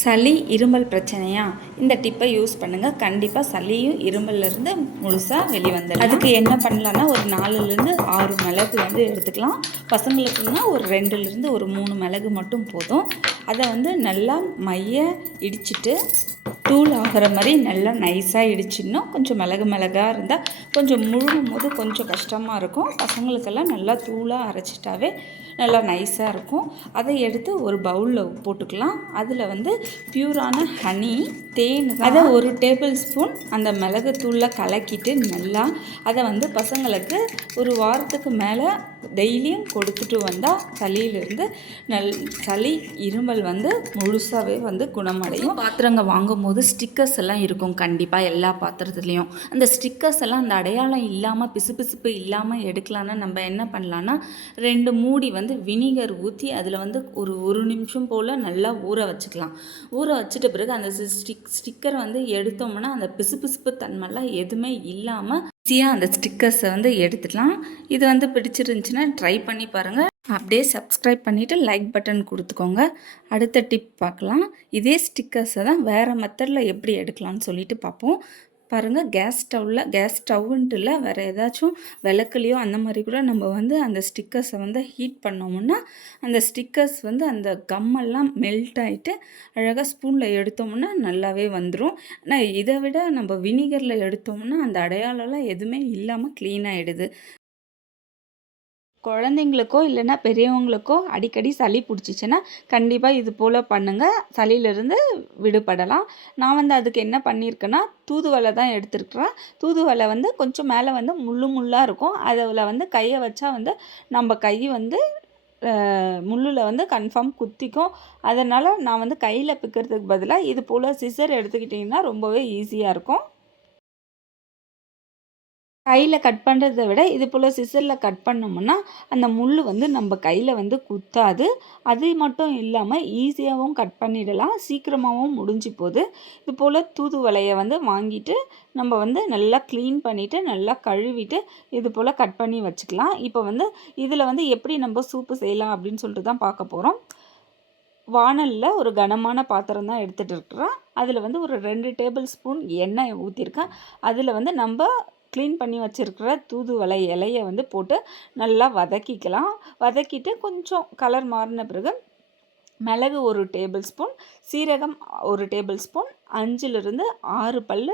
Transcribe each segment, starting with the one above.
சளி இருமல் பிரச்சனையா? இந்த டிப்பை யூஸ் பண்ணுங்கள் கண்டிப்பாக சளியும் இருமல்லேருந்து முழுசாக வெளிவந்துடும் அதுக்கு என்ன பண்ணலான்னா ஒரு நாலுலேருந்து ஆறு மிளகு வந்து எடுத்துக்கலாம். பசங்களுக்குன்னா ஒரு ரெண்டுலேருந்து ஒரு மூணு மிளகு மட்டும் போதும். அதை வந்து நல்லா மைய இடிச்சிட்டு தூள் ஆகிற மாதிரி நல்லா நைஸாக இடிச்சிடணும். கொஞ்சம் மிளகு மிளகாக இருந்தால் கொஞ்சம் முழுகும் போது கொஞ்சம் கஷ்டமாக இருக்கும். பசங்களுக்கெல்லாம் நல்லா தூளாக அரைச்சிட்டாவே நல்லா நைஸாக இருக்கும். அதை எடுத்து ஒரு பவுலில் போட்டுக்கலாம். அதில் வந்து பியூரான ஹனி தேன் அதை ஒரு டேபிள் ஸ்பூன் அந்த மிளகு தூளில் கலக்கிட்டு நல்லா அதை வந்து பசங்களுக்கு ஒரு வாரத்துக்கு மேலே டெய்லியும் கொடுத்துட்டு வந்தால் சளியிலிருந்து நல் சளி இருமல் வந்து முழுசாகவே வந்து குணமடையும். பாத்திரங்க வாங்கும் போது ஸ்டிக்கர்ஸ் எல்லாம் இருக்கும். கண்டிப்பாக எல்லா பாத்திரத்துலேயும். அந்த ஸ்டிக்கர்ஸ் எல்லாம் அந்த அடையாளம் இல்லாமல் பிசுபிசுப்பு இல்லாமல் எடுக்கலான்னா நம்ம என்ன பண்ணலான்னா ரெண்டு மூடி வந்து வினிகர் ஊற்றி அதில் வந்து ஒரு ஒரு நிமிஷம் போல் நல்லா ஊற வச்சுக்கலாம். ஊற வச்சுட்ட பிறகு அந்த ஸ்டிக் ஸ்டிக்கரை வந்து எடுத்தோம்னா அந்த பிசுபிசுப்பு தன்மைலாம் எதுவுமே இல்லாமல் ஈஸியாக அந்த ஸ்டிக்கர்ஸை வந்து எடுத்துக்கலாம். இது வந்து பிடிச்சிருந்துச்சுன்னா ட்ரை பண்ணி பாருங்கள் அப்படியே சப்ஸ்கிரைப் பண்ணிவிட்டு லைக் பட்டன் கொடுத்துக்கோங்க. அடுத்த டிப் பார்க்கலாம். இதே ஸ்டிக்கர்ஸை தான் வேறு மெத்தடில் எப்படி எடுக்கலாம்னு சொல்லிட்டு பார்ப்போம். பாருங்கள் கேஸ் ஸ்டவ்வில் கேஸ் ஸ்டவ்ன்ட்டு இல்லை வேறு ஏதாச்சும் விளக்குலையோ அந்த மாதிரி கூட நம்ம வந்து அந்த ஸ்டிக்கர்ஸை வந்து ஹீட் பண்ணோம்னா அந்த ஸ்டிக்கர்ஸ் வந்து அந்த கம்மெல்லாம் மெல்ட் ஆகிட்டு அழகாக ஸ்பூனில் எடுத்தோம்னா நல்லாவே வந்துடும் ஆனால் இதை விட நம்ம வினிகரில் எடுத்தோம்னா அந்த அடையாளம்லாம் எதுவுமே இல்லாமல் க்ளீன் ஆகிடுது குழந்தைங்களுக்கோ இல்லைன்னா பெரியவங்களுக்கோ அடிக்கடி சளி பிடிச்சிச்சின்னா கண்டிப்பாக இது போல் பண்ணுங்கள் சளியிலிருந்து விடுபடலாம். நான் வந்து அதுக்கு என்ன பண்ணியிருக்கேன்னா தூதுவலை தான் எடுத்துருக்குறேன். தூதுவலை வந்து கொஞ்சம் மேலே வந்து முள்ளு முள்ளாக இருக்கும். அதில் வந்து கையை வச்சா வந்து நம்ம கை வந்து முள்ளில் வந்து கன்ஃபார்ம் குத்திக்கும். அதனால் நான் வந்து கையில் பிக்கிறதுக்கு பதிலாக இது போல் சிசர் எடுத்துக்கிட்டிங்கன்னா ரொம்பவே ஈஸியாக இருக்கும். கையில் கட் பண்ணுறத விட இது போல் சிசரில் கட் பண்ணோம்னா அந்த முள் வந்து நம்ம கையில் வந்து குத்தாது. அது மட்டும் இல்லாமல் ஈஸியாகவும் கட் பண்ணிடலாம். சீக்கிரமாகவும் முடிஞ்சு போகுது. இது போல் தூதுவலையை வந்து வாங்கிட்டு நம்ம வந்து நல்லா க்ளீன் பண்ணிவிட்டு நல்லா கழுவிட்டு இது போல் கட் பண்ணி வச்சுக்கலாம். இப்போ வந்து இதில் வந்து எப்படி நம்ம சூப்பு செய்யலாம் அப்படின்னு சொல்லிட்டு தான் பார்க்க போகிறோம் வானலில் ஒரு கனமான பாத்திரம் தான் எடுத்துகிட்டு இருக்கிறேன். அதில் வந்து ஒரு ரெண்டு டேபிள் ஸ்பூன் எண்ணெய் ஊற்றிருக்கேன் அதில் வந்து நம்ம க்ளீன் பண்ணி வச்சுருக்கிற தூதுவளை இலையை வந்து போட்டு நல்லா வதக்கிக்கலாம். வதக்கிட்டு கொஞ்சம் கலர் மாறின பிறகு மிளகு ஒரு டேபிள் ஸ்பூன் சீரகம் ஒரு டேபிள் ஸ்பூன் அஞ்சிலிருந்து ஆறு பல்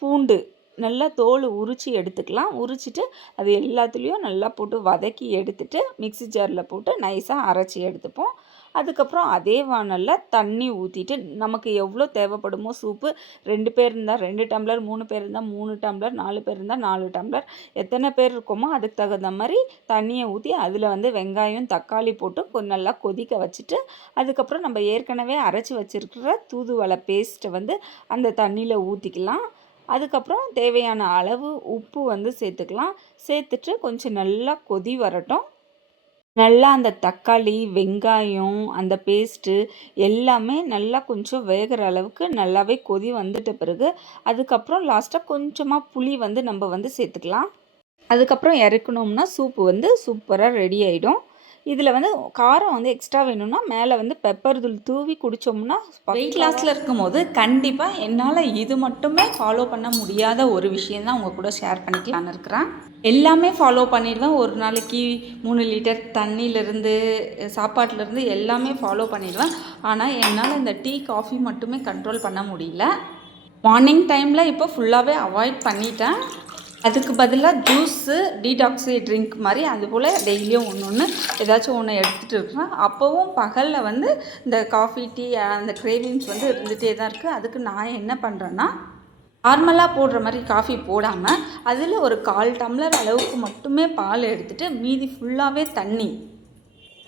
பூண்டு நல்லா தோல் உரித்து எடுத்துக்கலாம். உரிச்சிட்டு அது எல்லாத்துலேயும் நல்லா போட்டு வதக்கி எடுத்துட்டு மிக்சி ஜாரில் போட்டு நைஸாக அரைச்சி எடுத்துப்போம். அதுக்கப்புறம் அதே வானலில் தண்ணி ஊற்றிட்டு நமக்கு எவ்வளோ தேவைப்படுமோ சூப்பு ரெண்டு பேர் இருந்தால் ரெண்டு டம்ளர் மூணு பேர் இருந்தால் மூணு டம்ளர் நாலு பேர் இருந்தால் நாலு டம்ளர் எத்தனை பேர் இருக்கோமோ அதுக்கு தகுந்த மாதிரி தண்ணியை ஊற்றி அதில் வந்து வெங்காயம் தக்காளி போட்டு கொஞ்சம் நல்லா கொதிக்க வச்சுட்டு அதுக்கப்புறம் நம்ம ஏற்கனவே அரைச்சி வச்சுருக்கிற தூதுவளை பேஸ்ட்டை வந்து அந்த தண்ணியில் ஊற்றிக்கலாம் அதுக்கப்புறம் தேவையான அளவு உப்பு வந்து சேர்த்துக்கலாம். சேர்த்துட்டு கொஞ்சம் நல்லா கொதி வரட்டும். நல்லா அந்த தக்காளி வெங்காயம் அந்த பேஸ்ட்டு எல்லாமே நல்லா கொஞ்சம் வேகிற அளவுக்கு நல்லாவே கொதி வந்துட்ட பிறகு அதுக்கப்புறம் லாஸ்ட்டாக கொஞ்சமாக புளி வந்து நம்ம வந்து சேர்த்துக்கலாம். அதுக்கப்புறம் இறக்கணும்னா சூப்பு வந்து சூப்பராக ரெடி ஆகிடும் இதில் வந்து காரம் வந்து எக்ஸ்ட்ரா வேணும்னா மேலே வந்து பெப்பர் தூள் தூவி குடித்தோம்னா வெயிட் லாஸில் இருக்கும்போது கண்டிப்பாக என்னால் இது மட்டுமே ஃபாலோ பண்ண முடியாத ஒரு விஷயம் தான் உங்கள் கூட ஷேர் பண்ணிக்கலான்னு இருக்கிறேன். எல்லாமே ஃபாலோ பண்ணிடுவேன் ஒரு நாளைக்கு மூணு லிட்டர் தண்ணியிலேருந்து சாப்பாட்டிலேருந்து எல்லாமே ஃபாலோ பண்ணிடுவேன். ஆனால் என்னால் இந்த டீ காஃபி மட்டுமே கண்ட்ரோல் பண்ண முடியல. மார்னிங் டைமில் இப்போ ஃபுல்லாகவே அவாய்ட் பண்ணிட்டேன். அதுக்கு பதிலாக ஜூஸு டீடாக்ஸி ட்ரிங்க் மாதிரி அது போல் டெய்லியும் ஒன்று ஒன்று ஏதாச்சும் ஒன்று எடுத்துகிட்டு இருக்கிறேன் அப்போவும் பகலில் வந்து இந்த காஃபி டீ அந்த கிரேவிங்ஸ் வந்து இருந்துகிட்டே தான் இருக்குது அதுக்கு நான் என்ன பண்ணுறேன்னா நார்மலாக போடுற மாதிரி காஃபி போடாமல் அதில் ஒரு கால் டம்ளர் அளவுக்கு மட்டுமே பால் எடுத்துகிட்டு மீதி ஃபுல்லாகவே தண்ணி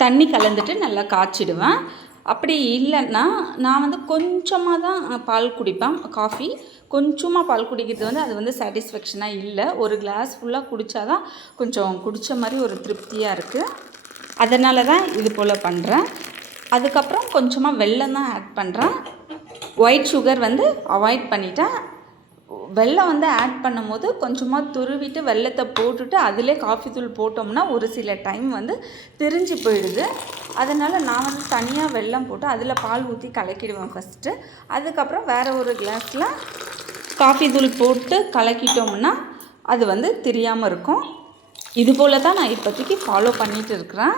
தண்ணி கலந்துட்டு நல்லா காய்ச்சிடுவேன். அப்படி இல்லைன்னா நான் வந்து கொஞ்சமாக தான் பால் குடிப்பேன் காஃபி கொஞ்சமாக பால் குடிக்கிறது வந்து அது வந்து சாட்டிஸ்ஃபேக்ஷனாக இல்லை. ஒரு கிளாஸ் ஃபுல்லாக குடித்தா தான் கொஞ்சம் குடித்த மாதிரி ஒரு திருப்தியாக இருக்குது அதனால தான் இது போல் பண்ணுறேன் அதுக்கப்புறம் கொஞ்சமாக வெள்ளம் தான் ஆட் பண்ணுறேன் ஒயிட் சுகர் வந்து அவாய்ட் பண்ணிட்டேன். வெல்லம் வந்து ஆட் பண்ணும்போது கொஞ்சமாக துருவிட்டு வெல்லத்தை போட்டுட்டு அதிலே காஃபி தூள் போட்டோம்னா ஒரு சில டைம் வந்து தெரிஞ்சு போயிடுது. அதனால் நான் வந்து தனியாக வெல்லம் போட்டு அதில் பால் ஊற்றி கலக்கிடுவேன் ஃபஸ்ட்டு அதுக்கப்புறம் வேறு ஒரு கிளாஸில் காஃபி தூள் போட்டு கலக்கிட்டோம்னா அது வந்து தெரியாமல் இருக்கும். இது போல் தான் நான் இப்போதைக்கு ஃபாலோ பண்ணிகிட்டு இருக்கிறேன்.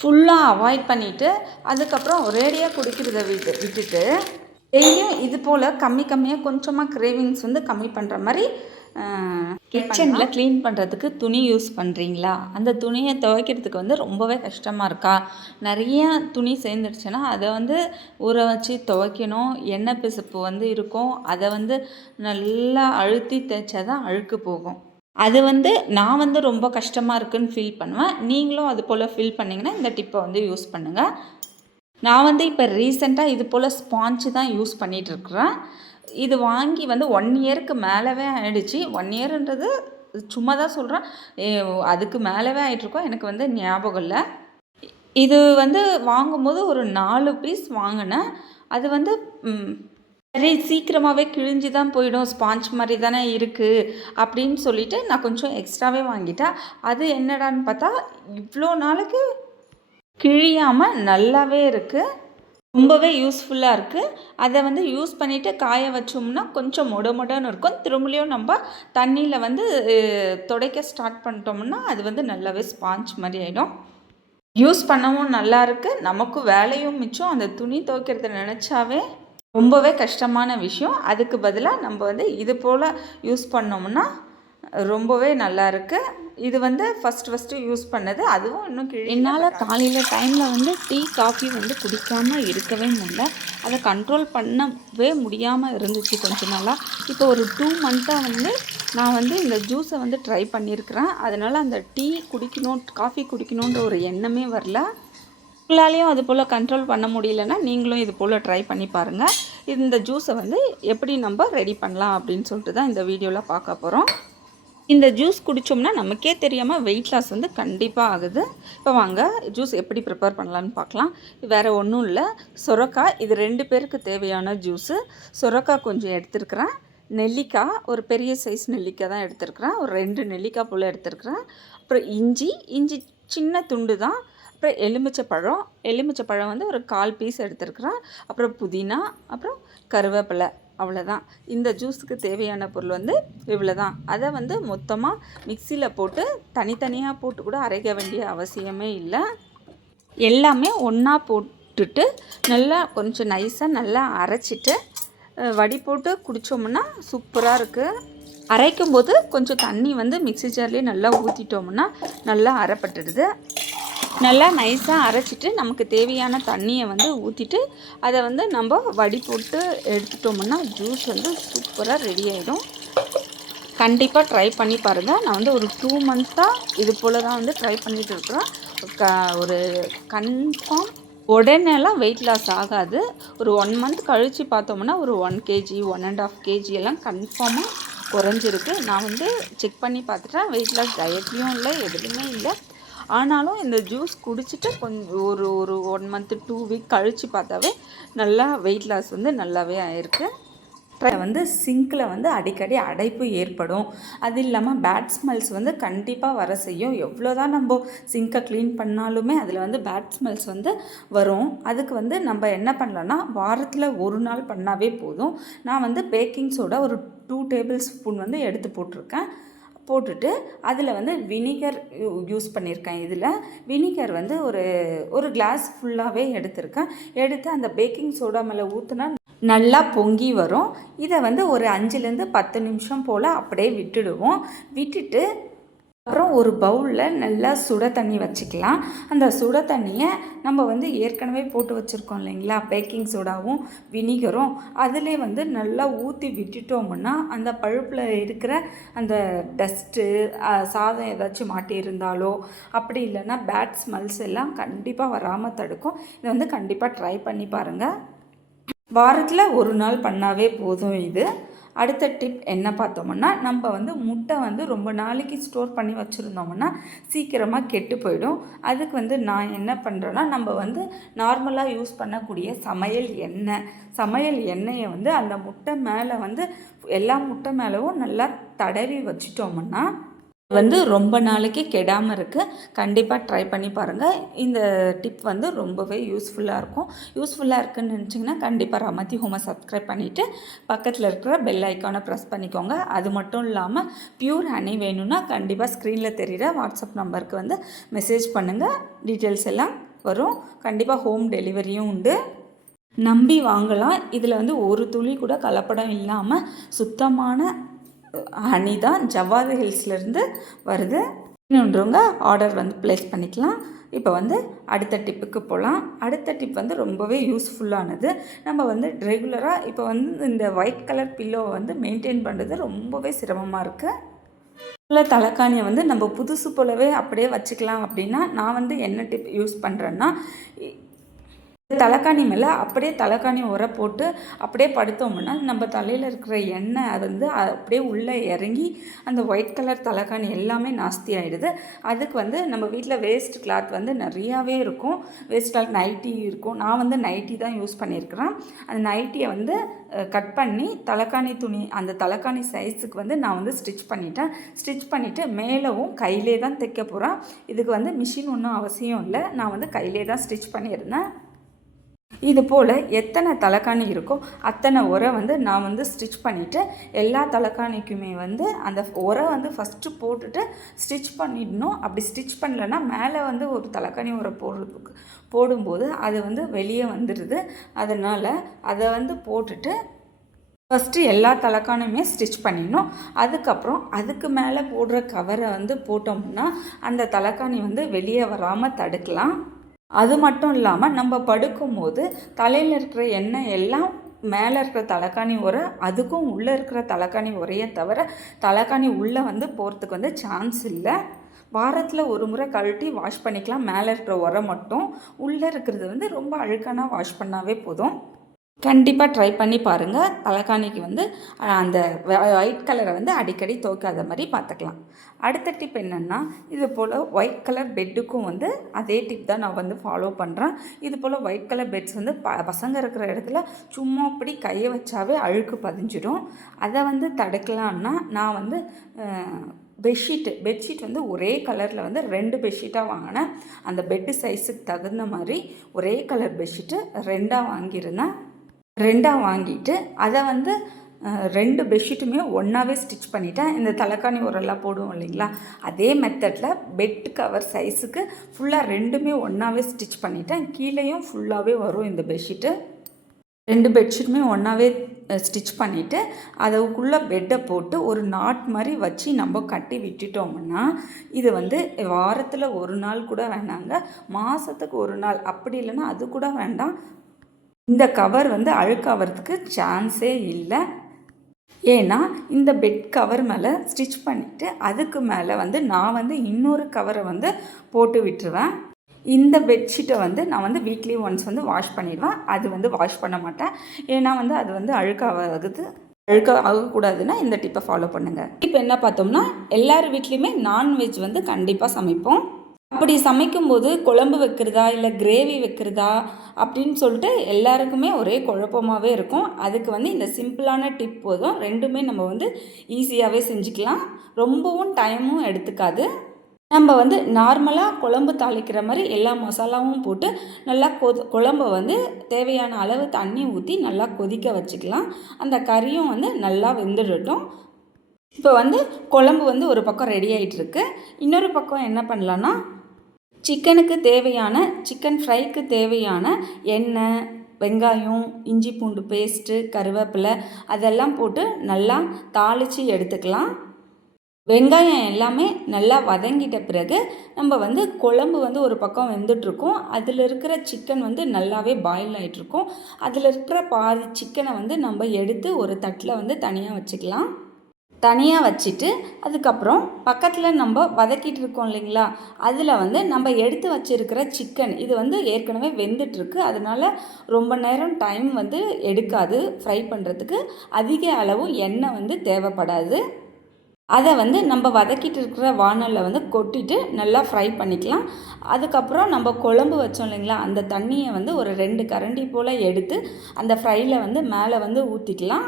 ஃபுல்லாக அவாய்ட் பண்ணிவிட்டு அதுக்கப்புறம் ஒரேடியாக குடிக்கிறத விட்டு விட்டுட்டு டெய்லியும் இது போல் கம்மி கம்மியாக கொஞ்சமாக கிரேவிங்ஸ் வந்து கம்மி பண்ணுற மாதிரி கிச்சனில் க்ளீன் பண்ணுறதுக்கு துணி யூஸ் பண்ணுறீங்களா அந்த துணியை துவைக்கிறதுக்கு வந்து ரொம்பவே கஷ்டமாக இருக்கா? நிறைய துணி சேர்ந்துடுச்சுன்னா அதை வந்து ஊற வச்சு துவைக்கணும். எண்ணெய் பிசுப்பு வந்து இருக்கும். அதை வந்து நல்லா அழுத்தி தேய்ச்சா தான் அழுக்கு போகும். அது வந்து நான் வந்து ரொம்ப கஷ்டமாக இருக்குன்னு ஃபீல் பண்ணுவேன். நீங்களும் அது போல் ஃபீல் பண்ணிங்கன்னா இந்த டிப்பை வந்து யூஸ் பண்ணுங்கள் நான் வந்து இப்போ ரீசெண்டாக இது போல் ஸ்பாஞ்சு தான் யூஸ் பண்ணிகிட்ருக்குறேன் இது வாங்கி வந்து ஒன் இயருக்கு மேலவே ஆயிடுச்சு. ஒன் இயர்ன்றது சும்மா தான் சொல்கிறேன் அதுக்கு மேலவே ஆகிட்ருக்கோம் எனக்கு வந்து ஞாபகம் இல்லை. இது வந்து வாங்கும்போது ஒரு நாலு பீஸ் வாங்கினேன். அது வந்து சரி சீக்கிரமாகவே கிழிஞ்சு தான் போயிடும். ஸ்பாஞ்ச் மாதிரி தானே இருக்குது அப்படின்னு சொல்லிட்டு நான் கொஞ்சம் எக்ஸ்ட்ராவே வாங்கிட்டேன். அது என்னடான்னு பார்த்தா இவ்வளோ நாளுக்கு கிழியாமல் நல்லாவே இருக்குது ரொம்பவே யூஸ்ஃபுல்லாக இருக்குது அதை வந்து யூஸ் பண்ணிவிட்டு காய வச்சோம்னா கொஞ்சம் மொட மொடன்னு இருக்கும். திரும்பலையும் நம்ம தண்ணியில் வந்து துடைக்க ஸ்டார்ட் பண்ணிட்டோம்னா அது வந்து நல்லாவே ஸ்பாஞ்ச் மாதிரி ஆகிடும் யூஸ் பண்ணவும் நல்லா இருக்குது நமக்கும் வேலையும் மிச்சம். அந்த துணி துவைக்கிறத நினச்சாவே ரொம்பவே கஷ்டமான விஷயம். அதுக்கு பதிலாக நம்ம வந்து இது போல் யூஸ் பண்ணோம்னா ரொம்பவே நல்லா இருக்கு. இது வந்து ஃபஸ்ட் ஃபஸ்ட்டு யூஸ் பண்ணது. அதுவும் இன்னும் கீழே என்னால் காலையில் டைமில் வந்து டீ காஃபி வந்து குடிக்காமல் இருக்கவே முடியல. அதை கண்ட்ரோல் பண்ணவே முடியாமல் இருந்துச்சு கொஞ்ச நாளாக இப்போ ஒரு டூ மந்த்தாக வந்து நான் வந்து இந்த ஜூஸை வந்து ட்ரை பண்ணியிருக்கிறேன் அதனால் அந்த டீ குடிக்கணும் காஃபி குடிக்கணுன்ற ஒரு எண்ணமே வரல. உங்களாலேயும் அது போல் கண்ட்ரோல் பண்ண முடியலன்னா நீங்களும் இது போல் ட்ரை பண்ணி பாருங்கள் இந்த ஜூஸை வந்து எப்படி நம்ம ரெடி பண்ணலாம் அப்படின்னு சொல்லிட்டு தான் இந்த வீடியோவில் பார்க்க போகிறோம் இந்த ஜூஸ் குடித்தோம்னா நமக்கே தெரியாமல் வெயிட் லாஸ் வந்து கண்டிப்பாக ஆகுது. இப்போ வாங்க ஜூஸ் எப்படி ப்ரிப்பேர் பண்ணலான்னு பார்க்கலாம். வேறு ஒன்றும் இல்லை. சுரக்காய் இது ரெண்டு பேருக்கு தேவையான ஜூஸு. சுரக்காய் கொஞ்சம் எடுத்துருக்குறேன். நெல்லிக்காய் ஒரு பெரிய சைஸ் நெல்லிக்காய் தான் எடுத்துருக்குறேன். ஒரு ரெண்டு நெல்லிக்காய் போல் எடுத்துருக்குறேன். அப்புறம் இஞ்சி இஞ்சி சின்ன துண்டு தான். அப்புறம் எலுமிச்சை பழம் எலுமிச்சை பழம் வந்து ஒரு கால் பீஸ் எடுத்துருக்குறேன். அப்புறம் புதினா அப்புறம் கருவேப்பிலை. அவ்வளோதான் இந்த ஜூஸுக்கு தேவையான பொருள் வந்து இவ்வளோ தான் அதை வந்து மொத்தமாக மிக்சியில் போட்டு தனித்தனியாக போட்டு கூட அரைக்க வேண்டிய அவசியமே இல்லை. எல்லாமே ஒன்றா போட்டுட்டு நல்லா கொஞ்சம் நைஸாக நல்லா அரைச்சிட்டு வடி போட்டு குடித்தோம்னா சூப்பராக இருக்குது அரைக்கும் போது கொஞ்சம் தண்ணி வந்து மிக்ஸி ஜார்லேயே நல்லா ஊற்றிட்டோம்னா நல்லா அரைப்பட்டுடுது. நல்லா நைஸாக அரைச்சிட்டு நமக்கு தேவையான தண்ணியை வந்து ஊற்றிட்டு அதை வந்து நம்ம வடி போட்டு எடுத்துட்டோம்னா ஜூஸ் வந்து சூப்பராக ரெடி ஆகிடும் கண்டிப்பாக ட்ரை பண்ணி பாருங்கள் நான் வந்து ஒரு டூ மந்த்தாக இது போல் தான் வந்து ட்ரை பண்ணிட்டு இருக்கிறேன். க ஒரு கன்ஃபார்ம் உடனேலாம் வெயிட் லாஸ் ஆகாது. ஒரு ஒன் மந்த் கழித்து பார்த்தோம்னா ஒரு one KG one and half KG எல்லாம் கன்ஃபார்மாக குறைஞ்சிருக்கு. நான் வந்து செக் பண்ணி பார்த்துட்டேன். வெயிட் லாஸ் டயட்லேயும் இல்லை எதுலேயுமே இல்லை. ஆனாலும் இந்த ஜூஸ் குடிச்சிட்டு கொஞ்சம் ஒரு ஒரு ஒன் மந்த்து டூ வீக் கழித்து பார்த்தாவே நல்லா வெயிட் லாஸ் வந்து நல்லாவே ஆயிருக்கு. வந்து சிங்கில் வந்து அடிக்கடி அடைப்பு ஏற்படும். அது இல்லாமல் பேட் ஸ்மெல்ஸ் வந்து கண்டிப்பாக வர செய்யும். எவ்வளோ தான் நம்ம சிங்கை க்ளீன் பண்ணாலுமே அதில் வந்து பேட் ஸ்மெல்ஸ் வந்து வரும். அதுக்கு வந்து நம்ம என்ன பண்ணலான்னா வாரத்தில் ஒரு நாள் பண்ணாவே போதும். நான் வந்து பேக்கிங் சோடா ஒரு டூ டேபிள் ஸ்பூன் வந்து எடுத்து போட்டிருக்கேன். போட்டுட்டு அதில் வந்து வினிகர் யூஸ் பண்ணியிருக்கேன் இதில். வினிகர் வந்து ஒரு ஒரு கிளாஸ் ஃபுல்லாகவே எடுத்திருக்கேன். எடுத்து அந்த பேக்கிங் சோடா மேலே ஊற்றுனா நல்லா பொங்கி வரும். இதை வந்து ஒரு அஞ்சுலேருந்து பத்து நிமிஷம் போல் அப்படியே விட்டுடுவோம். விட்டுட்டு அப்புறம் ஒரு பவுலில் நல்லா சுட தண்ணி வச்சுக்கலாம். அந்த சுட தண்ணியை நம்ம வந்து ஏற்கனவே போட்டு வச்சுருக்கோம் இல்லைங்களா? பேக்கிங் சோடாவும் வினிகரும். அதிலே வந்து நல்லா ஊற்றி விட்டுட்டோம்னா அந்த பழுப்பில் இருக்கிற அந்த டஸ்ட்டு சாதம் ஏதாச்சும் மாட்டியிருந்தாலோ அப்படி இல்லைன்னா பேட் ஸ்மெல்ஸ் எல்லாம் கண்டிப்பாக வராமல் தடுக்கும். இதை வந்து கண்டிப்பாக ட்ரை பண்ணி பாருங்கள் வாரத்தில் ஒரு நாள் பண்ணாவே போதும் இது. அடுத்த டிப் என்ன பார்த்தோம்னா நம்ம வந்து முட்டை வந்து ரொம்ப நாளைக்கு ஸ்டோர் பண்ணி வச்சுருந்தோம்னா சீக்கிரமாக கெட்டு போயிடும். அதுக்கு வந்து நான் என்ன பண்ணுறேன்னா நம்ம வந்து நார்மலாக யூஸ் பண்ணக்கூடிய சமையல் எண்ணெய் சமையல் எண்ணெயை வந்து அந்த முட்டை மேலே வந்து எல்லா முட்டை மேலவும் நல்லா தடவி வச்சிட்டோம்னா வந்து ரொம்ப நாளைக்கு கெடாமல் இருக்குது கண்டிப்பாக ட்ரை பண்ணி பாருங்கள் இந்த டிப் வந்து ரொம்பவே யூஸ்ஃபுல்லாக இருக்கும். யூஸ்ஃபுல்லாக இருக்குன்னு நினச்சிங்கன்னா கண்டிப்பாக ரமதி ஹோமை சப்ஸ்கிரைப் பண்ணிவிட்டு பக்கத்தில் இருக்கிற பெல் ஐக்கானை ப்ரெஸ் பண்ணிக்கோங்க. அது மட்டும் இல்லாமல் பியூர் ஹனி வேணும்னா கண்டிப்பாக ஸ்க்ரீனில் தெரிகிற வாட்ஸ்அப் நம்பருக்கு வந்து மெசேஜ் பண்ணுங்கள் டீட்டெயில்ஸ் எல்லாம் வரும். கண்டிப்பாக ஹோம் டெலிவரியும் உண்டு. நம்பி வாங்கலாம். இதில் வந்து ஒரு துளி கூட கலப்படம் இல்லாமல் சுத்தமான ஹனி தான் ஜவ்வாது ஹில்ஸ்லேருந்து வருது. இன்னொன்றவங்க ஆர்டர் வந்து ப்ளேஸ் பண்ணிக்கலாம். இப்போ வந்து அடுத்த டிப்புக்கு போகலாம் அடுத்த டிப் வந்து ரொம்பவே யூஸ்ஃபுல்லானது நம்ம வந்து ரெகுலராக இப்போ வந்து இந்த ஒயிட் கலர் பில்லோவை வந்து மெயின்டைன் பண்ணுறது ரொம்பவே சிரமமாக இருக்குது உள்ள தலைக்காணியை வந்து நம்ம புதுசு போலவே அப்படியே வச்சுக்கலாம் அப்படின்னா நான் வந்து என்ன டிப் யூஸ் பண்ணுறேன்னா தலைக்காணி மேலே அப்படியே தலைக்காணி உர போட்டு அப்படியே படுத்தோம்னா நம்ம தலையில் இருக்கிற எண்ணெய் அது வந்து அப்படியே உள்ளே இறங்கி அந்த ஒயிட் கலர் தலைக்காணி எல்லாமே நாஸ்தி ஆகிடுது அதுக்கு வந்து நம்ம வீட்டில் வேஸ்ட் கிளாத் வந்து நிறையாவே இருக்கும். வேஸ்ட் கிளாத் நைட்டி இருக்கும். நான் வந்து நைட்டி தான் யூஸ் பண்ணியிருக்கிறேன். அந்த நைட்டியை வந்து கட் பண்ணி தலைக்காணி துணி அந்த தலைக்காணி சைஸுக்கு வந்து நான் வந்து ஸ்டிச் பண்ணிட்டேன். ஸ்டிச் பண்ணிவிட்டு மேலவும் கையிலே தான் தைக்க போகிறேன் இதுக்கு வந்து மிஷின் ஒன்றும் அவசியம் இல்லை. நான் வந்து கையிலே தான் ஸ்டிச் பண்ணியிருந்தேன். இது போல் எத்தனை தலைக்காணி இருக்கோ அத்தனை உரை வந்து நான் வந்து ஸ்டிச் பண்ணிவிட்டு எல்லா தலைக்காணிக்குமே வந்து அந்த உரை வந்து ஃபஸ்ட்டு போட்டுட்டு ஸ்டிச் பண்ணிடணும். அப்படி ஸ்டிச் பண்ணலைன்னா மேலே வந்து ஒரு தலைக்காணி உரை போடுறதுக்கு போடும்போது அது வந்து வெளியே வந்துடுது. அதனால் அதை வந்து போட்டுட்டு ஃபஸ்ட்டு எல்லா தலைக்கானுமே ஸ்டிச் பண்ணிடணும். அதுக்கப்புறம் அதுக்கு மேலே போடுற கவரை வந்து போட்டோம்னா அந்த தலைக்காணி வந்து வெளியே வராமல் தடுக்கலாம். அது மட்டும் இல்லாமல் நம்ம படுக்கும்போது தலையில் இருக்கிற எண்ணெய் எல்லாம் மேலே இருக்கிற தலைக்காணி உரை அதுக்கும் உள்ளே இருக்கிற தலைக்காணி உரையை தவிர தலைக்காணி உள்ளே வந்து போகிறதுக்கு வந்து சான்ஸ் இல்லை. வாரத்தில் ஒரு முறை கழட்டி வாஷ் பண்ணிக்கலாம். மேலே இருக்கிற உரை மட்டும். உள்ளே இருக்கிறது வந்து ரொம்ப அழுக்கானா வாஷ் பண்ணாவே போதும். கண்டிப்பாக ட்ரை பண்ணி பாருங்கள் தலைக்காணிக்கு வந்து அந்த ஒயிட் கலரை வந்து அடிக்கடி துவைக்காத மாதிரி பார்த்துக்கலாம் அடுத்த டிப் என்னென்னா இது போல் ஒயிட் கலர் பெட்டுக்கும் வந்து அதே டிப் தான் நான் வந்து ஃபாலோ பண்ணுறேன் இது போல் ஒயிட் கலர் பெட்ஸ் வந்து ப பசங்க இருக்கிற இடத்துல சும்மா அப்படி கையை வச்சாவே அழுக்கு பதிஞ்சிடும். அதை வந்து தடுக்கலான்னா நான் வந்து பெட்ஷீட்டு பெட்ஷீட் வந்து ஒரே கலரில் வந்து ரெண்டு பெட்ஷீட்டாக வாங்கினேன். அந்த பெட்டு சைஸுக்கு தகுந்த மாதிரி ஒரே கலர் பெட்ஷீட்டு ரெண்டாக வாங்கியிருந்தேன். ரெண்டாக வாங்கிட்டு அதை வந்து ரெண்டு பெட்ஷீட்டுமே ஒன்றாவே ஸ்டிச் பண்ணிவிட்டேன் இந்த தலைக்காணி உரெல்லாம் போடுவோம் இல்லைங்களா? அதே மெத்தடில் பெட் கவர் சைஸுக்கு ஃபுல்லாக ரெண்டுமே ஒன்றாவே ஸ்டிச் பண்ணிவிட்டேன் கீழேயும் ஃபுல்லாகவே வரும் இந்த பெட்ஷீட்டு ரெண்டு பெட்ஷீட்டுமே ஒன்றாவே ஸ்டிச் பண்ணிவிட்டு அதுக்குள்ளே பெட்டை போட்டு ஒரு நாட் மாதிரி வச்சு நம்ம கட்டி விட்டுட்டோம்னா இது வந்து வாரத்தில் ஒரு நாள் கூட வேணாங்க. மாதத்துக்கு ஒரு நாள். அப்படி இல்லைன்னா அது கூட வேண்டாம். இந்த கவர் வந்து அழுக்காகிறதுக்கு சான்ஸே இல்லை. ஏன்னா இந்த பெட் கவர் மேலே ஸ்டிச் பண்ணிவிட்டு அதுக்கு மேலே வந்து நான் வந்து இன்னொரு கவரை வந்து போட்டு விட்டுருவேன். இந்த பெட்ஷீட்டை வந்து நான் வந்து வீக்லி ஒன்ஸ் வந்து வாஷ் பண்ணிடுவேன். அது வந்து வாஷ் பண்ண மாட்டேன். ஏன்னா வந்து அது வந்து அழுக்காகுது அழுக்க ஆகக்கூடாதுன்னா இந்த டிப்பை ஃபாலோ பண்ணுங்கள் இப்போ என்ன பார்த்தோம்னா எல்லார் வீட்லேயுமே நான்வெஜ் வந்து கண்டிப்பாக சமைப்போம். அப்படி சமைக்கும்போது குழம்பு வைக்கிறதா இல்லை கிரேவி வைக்கிறதா அப்படின்னு சொல்லிட்டு எல்லாருக்குமே ஒரே குழப்பமாகவே இருக்கும். அதுக்கு வந்து இந்த சிம்பிளான டிப் போதும். ரெண்டுமே நம்ம வந்து ஈஸியாகவே செஞ்சுக்கலாம். ரொம்பவும் டைமும் எடுத்துக்காது. நம்ம வந்து நார்மலாக குழம்பு தாளிக்கிற மாதிரி எல்லா மசாலாவும் போட்டு நல்லா கொ குழம்பை வந்து தேவையான அளவு தண்ணி ஊற்றி நல்லா கொதிக்க வச்சுக்கலாம். அந்த கறியும் வந்து நல்லா வெந்துடட்டும். இப்போ வந்து குழம்பு வந்து ஒரு பக்கம் ரெடி ஆகிட்டுருக்கு இன்னொரு பக்கம் என்ன பண்ணலான்னா சிக்கனுக்கு தேவையான சிக்கன் ஃப்ரைக்கு தேவையான எண்ணெய் வெங்காயம் இஞ்சி பூண்டு பேஸ்ட்டு கருவேப்பிலை அதெல்லாம் போட்டு நல்லா தாளித்து எடுத்துக்கலாம். வெங்காயம் எல்லாமே நல்லா வதங்கிட்ட பிறகு நம்ம வந்து குழம்பு வந்து ஒரு பக்கம் வெந்துட்டுருக்கோம். அதில் இருக்கிற சிக்கன் வந்து நல்லாவே பாயில் ஆகிட்ருக்கும் அதில் இருக்கிற பாதி சிக்கனை வந்து நம்ம எடுத்து ஒரு தட்டில் வந்து தனியாக வச்சுக்கலாம். தனியாக வச்சுட்டு அதுக்கப்புறம் பக்கத்தில் நம்ம வதக்கிட்டு இருக்கோம் இல்லைங்களா? அதில் வந்து நம்ம எடுத்து வச்சிருக்கிற சிக்கன் இது வந்து ஏற்கனவே வெந்துட்டுருக்கு. அதனால ரொம்ப நேரம் டைம் வந்து எடுக்காது ஃப்ரை பண்ணுறதுக்கு அதிக அளவு எண்ணெய் வந்து தேவைப்படாது. அதை வந்து நம்ம வதக்கிட்டு இருக்கிற வானலில் வந்து கொட்டிட்டு நல்லா ஃப்ரை பண்ணிக்கலாம். அதுக்கப்புறம் நம்ம குழம்பு வச்சோம் இல்லைங்களா? அந்த தண்ணியை வந்து ஒரு ரெண்டு கரண்டி போல் எடுத்து அந்த ஃப்ரையில் வந்து மேலே வந்து ஊற்றிக்கலாம்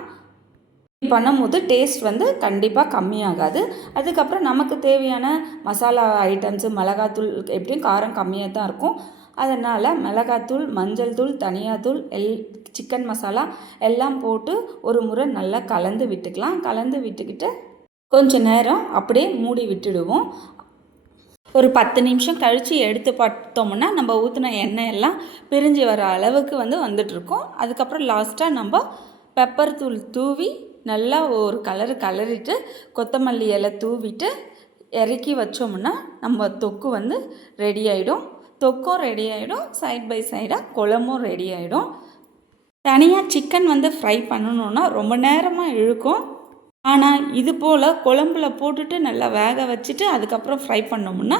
பண்ணும்போது டேஸ்ட் வந்து கண்டிப்பாக கம்மியாகாது. அதுக்கப்புறம் நமக்கு தேவையான மசாலா ஐட்டம்ஸு மிளகாத்தூள் எப்படியும் காரம் கம்மியாக தான் இருக்கும். அதனால் மிளகாத்தூள் மஞ்சள் தூள் தனியாத்தூள் எல் சிக்கன் மசாலா எல்லாம் போட்டு ஒரு முறை நல்லா கலந்து விட்டுக்கலாம். கலந்து விட்டுக்கிட்டு கொஞ்ச நேரம் அப்படியே மூடி விட்டுடுவோம். ஒரு பத்து நிமிஷம் கழித்து எடுத்து பார்த்தோம்னா நம்ம ஊற்றின எண்ணெய் எல்லாம் பிரிஞ்சு வர அளவுக்கு வந்து வந்துட்ருக்கோம் அதுக்கப்புறம் லாஸ்ட்டாக நம்ம பெப்பர் தூள் தூவி நல்லா ஒரு கலரு கலரிட்டு கொத்தமல்லி இலை தூவிட்டு இறக்கி வச்சோம்னா நம்ம தொக்கு வந்து ரெடி ஆகிடும் தொக்கும் ரெடி ஆகிடும் சைட் பை சைடாக குழம்பும் ரெடி ஆகிடும் தனியாக சிக்கன் வந்து ஃப்ரை பண்ணணுன்னா ரொம்ப நேரமாக இழுக்கும். ஆனால் இது போல் குழம்புல போட்டுட்டு நல்லா வேக வச்சுட்டு அதுக்கப்புறம் ஃப்ரை பண்ணோம்னா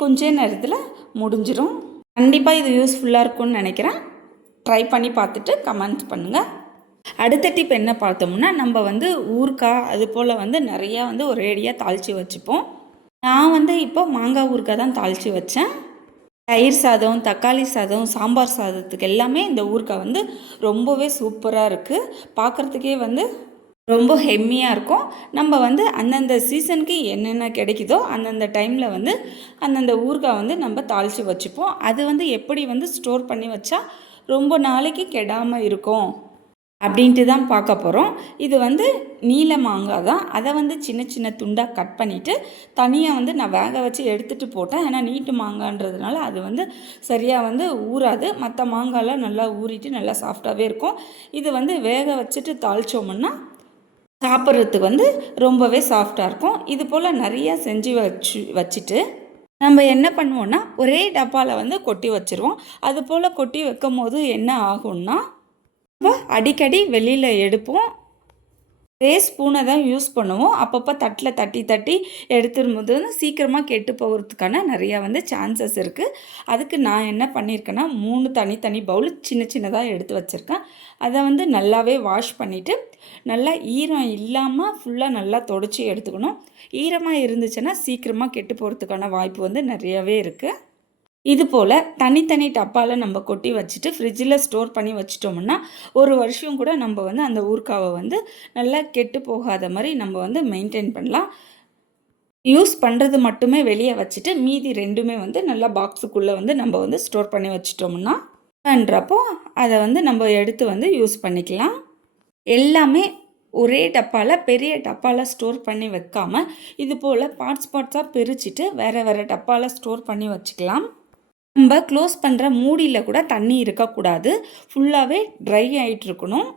கொஞ்ச நேரத்தில் முடிஞ்சிடும் கண்டிப்பாக இது யூஸ்ஃபுல்லாக இருக்கும்னு நினைக்கிறேன். ட்ரை பண்ணி பார்த்துட்டு கமெண்ட் பண்ணுங்கள் அடுத்த டிப் என்ன பார்த்தோம்னா நம்ம வந்து ஊறுகாய் அது போல் வந்து நிறையா வந்து ஒரேடியாக தாளித்து வச்சுப்போம். நான் வந்து இப்போ மாங்காய் ஊறுக்காய் தான் தாளித்து வச்சேன். தயிர் சாதம் தக்காளி சாதம் சாம்பார் சாதத்துக்கு எல்லாமே இந்த ஊறுகாய் வந்து ரொம்பவே சூப்பராக இருக்குது பார்க்குறதுக்கே வந்து ரொம்ப ஹெம்மியாக இருக்கும். நம்ம வந்து அந்தந்த சீசனுக்கு என்னென்ன கிடைக்குதோ அந்தந்த டைமில் வந்து அந்தந்த ஊறுகாய் வந்து நம்ம தாளித்து வச்சுப்போம். அது வந்து எப்படி வந்து ஸ்டோர் பண்ணி வச்சா ரொம்ப நாளைக்கு கெடாமல் இருக்கும். அப்படின்ட்டு தான் பார்க்க போகிறோம் இது வந்து நீல மாங்காய் தான். அதை வந்து சின்ன சின்ன துண்டாக கட் பண்ணிவிட்டு தனியாக வந்து நான் வேக வச்சு எடுத்துகிட்டு போட்டேன். ஏன்னா நீட்டு மாங்கான்றதுனால அது வந்து சரியாக வந்து ஊறாது. மற்ற மாங்காயெலாம் நல்லா ஊறிட்டு நல்லா சாஃப்டாகவே இருக்கும். இது வந்து வேக வச்சுட்டு தாளித்தோம்னா சாப்பிட்றதுக்கு வந்து ரொம்பவே சாஃப்டாக இருக்கும். இது போல் நிறையா செஞ்சு வச்சு வச்சுட்டு நம்ம என்ன பண்ணுவோன்னா ஒரே டப்பாவில் வந்து கொட்டி வச்சுருவோம். அது போல் கொட்டி வைக்கும் போது என்ன ஆகும்னா அடிக்கடி வெளியில் எடுப்போம். ஒரே ஸ்பூனை தான் யூஸ் பண்ணுவோம். அப்பப்போ தட்டில் தட்டி தட்டி எடுத்துரும்போது வந்து சீக்கிரமாக கெட்டு போகிறதுக்கான நிறையா வந்து சான்சஸ் இருக்குது அதுக்கு நான் என்ன பண்ணியிருக்கேன்னா மூணு தனித்தனி பவுல் சின்ன சின்னதாக எடுத்து வச்சுருக்கேன். அதை வந்து நல்லாவே வாஷ் பண்ணிவிட்டு நல்லா ஈரம் இல்லாமல் ஃபுல்லாக நல்லா தொடச்சி எடுத்துக்கணும். ஈரமாக இருந்துச்சுன்னா சீக்கிரமாக கெட்டு போகிறதுக்கான வாய்ப்பு வந்து நிறையாவே இருக்குது இது போல் தனித்தனி டப்பாவில் நம்ம கொட்டி வச்சுட்டு ஃப்ரிட்ஜில் ஸ்டோர் பண்ணி வச்சிட்டோம்னா ஒரு வருஷம் கூட நம்ம வந்து அந்த ஊர்க்காவை வந்து நல்லா கெட்டு போகாத மாதிரி நம்ம வந்து மெயின்டைன் பண்ணலாம். யூஸ் பண்ணுறது மட்டுமே வெளியே வச்சுட்டு மீதி ரெண்டுமே வந்து நல்லா பாக்ஸுக்குள்ளே வந்து நம்ம வந்து ஸ்டோர் பண்ணி வச்சிட்டோம்னா பண்ணுறப்போ அதை வந்து நம்ம எடுத்து வந்து யூஸ் பண்ணிக்கலாம். எல்லாமே ஒரே டப்பாவில் பெரிய டப்பாவில் ஸ்டோர் பண்ணி வைக்காமல் இது போல் பார்ட்ஸ் பார்ட்ஸாக பிரிச்சுட்டு வேறு வேறு டப்பாவில் ஸ்டோர் பண்ணி வச்சுக்கலாம். நம்ம க்ளோஸ் பண்ணுற மூடியில் கூட தண்ணி இருக்கக்கூடாது. ஃபுல்லாகவே ட்ரை ஆகிட்டு இருக்கணும்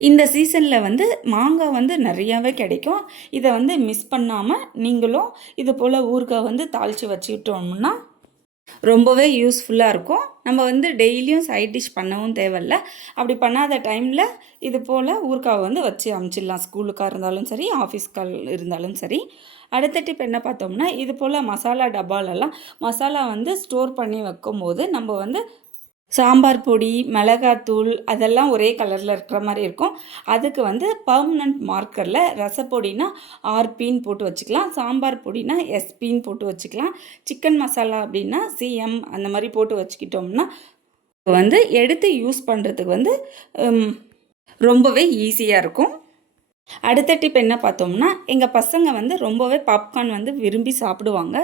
இந்த சீசனில் வந்து மாங்காய் வந்து நிறையாவே கிடைக்கும். இதை வந்து மிஸ் பண்ணாமல் நீங்களும் இது போல் ஊறுகாய் வந்து தாளித்து வச்சுக்கிட்டோம்னா ரொம்பவே யூஸ்ஃபுல்லாக இருக்கும். நம்ம வந்து டெய்லியும் சைட் டிஷ் பண்ணவும் தேவையில்ல. அப்படி பண்ணாத டைமில் இது போல் ஊறுகாவை வந்து வச்சு அமுச்சிடலாம். ஸ்கூலுக்காக இருந்தாலும் சரி ஆஃபீஸ்க்கால் இருந்தாலும் சரி. அடுத்த டிப் என்ன பார்த்தோம்னா இது போல் மசாலா டப்பாலெல்லாம் மசாலா வந்து ஸ்டோர் பண்ணி வைக்கும்போது நம்ம வந்து சாம்பார் பொடி மிளகாத்தூள் அதெல்லாம் ஒரே கலரில் இருக்கிற மாதிரி இருக்கும். அதுக்கு வந்து பர்மனண்ட் மார்க்கரில் ரசப்பொடினா ஆர்பின்னு போட்டு வச்சுக்கலாம். சாம்பார் பொடினா எஸ்பின்னு போட்டு வச்சுக்கலாம். சிக்கன் மசாலா அப்படின்னா சிஎம் அந்த மாதிரி போட்டு வச்சுக்கிட்டோம்னா வந்து எடுத்து யூஸ் பண்ணுறதுக்கு வந்து ரொம்பவே ஈஸியாக இருக்கும். அடுத்த டிப் என்ன பார்த்தோம்னா எங்கள் பசங்க வந்து ரொம்பவே பாப்கார்ன் வந்து விரும்பி சாப்பிடுவாங்க.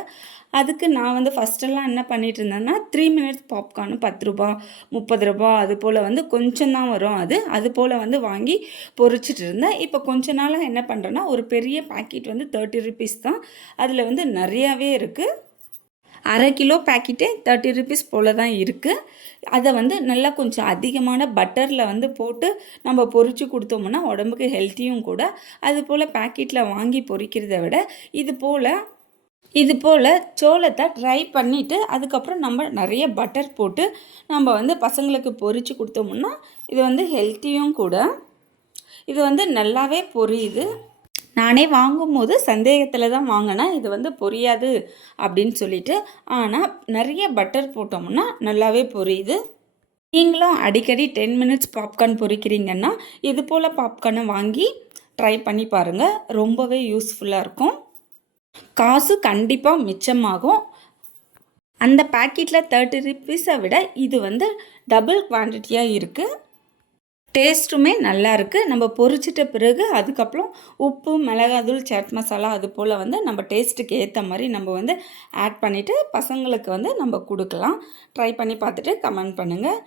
அதுக்கு நான் வந்து ஃபஸ்ட்டெல்லாம் என்ன பண்ணிகிட்டு இருந்தேன்னா த்ரீ மினிட்ஸ் பாப்கார்னு பத்து ரூபா முப்பது ரூபா அது போல் வந்து கொஞ்சம் தான் வரும் அது. அது போல் வந்து வாங்கி பொறிச்சிட்டு இருந்தேன். இப்போ கொஞ்ச நாளாக என்ன பண்ணுறேன்னா ஒரு பெரிய பேக்கெட் வந்து தேர்ட்டி ருபீஸ் தான். அதில் வந்து நிறையாவே இருக்குது அரை கிலோ பேக்கெட்டே தேர்ட்டி ருபீஸ் போல் தான் இருக்குது அதை வந்து நல்லா கொஞ்சம் அதிகமான பட்டரில் வந்து போட்டு நம்ம பொறிச்சு கொடுத்தோம்னா உடம்புக்கு ஹெல்த்தியும் கூட. அது போல் பேக்கெட்டில் வாங்கி பொறிக்கிறத விட இது போல் இது போல் சோளத்தை ட்ரை பண்ணிவிட்டு அதுக்கப்புறம் நம்ம நிறைய பட்டர் போட்டு நம்ம வந்து பசங்களுக்கு பொரித்து கொடுத்தோம்னா இது வந்து ஹெல்த்தியும் கூட. இது வந்து நல்லாவே பொரியுது. நானே வாங்கும்போது சந்தேகத்தில் தான் வாங்கினேன். இது வந்து பொரியாது அப்படின்னு சொல்லிட்டு. ஆனால் நிறைய பட்டர் போட்டோம்னா நல்லாவே பொரியுது. நீங்களும் அடிக்கடி டென் மினிட்ஸ் பாப்கார்ன் பொரிக்கிறீங்கன்னா இது போல் பாப்கார்னை வாங்கி ட்ரை பண்ணி பாருங்கள் ரொம்பவே யூஸ்ஃபுல்லாக இருக்கும். காசு கண்டிப்பாக மிச்சமாகும். அந்த பாக்கெட்டில் தேர்ட்டி ருப்பீஸை விட இது வந்து டபுள் குவான்டிட்டியாக இருக்குது டேஸ்ட்டுமே நல்லா இருக்குது நம்ம பொரிச்சிட்ட பிறகு அதுக்கப்புறம் உப்பு மிளகாதூள் சாட் மசாலா அது போல் வந்து நம்ம டேஸ்ட்டுக்கு ஏற்ற மாதிரி நம்ம வந்து ஆட் பண்ணிவிட்டு பசங்களுக்கு வந்து நம்ம கொடுக்கலாம். ட்ரை பண்ணி பார்த்துட்டு கமெண்ட் பண்ணுங்கள்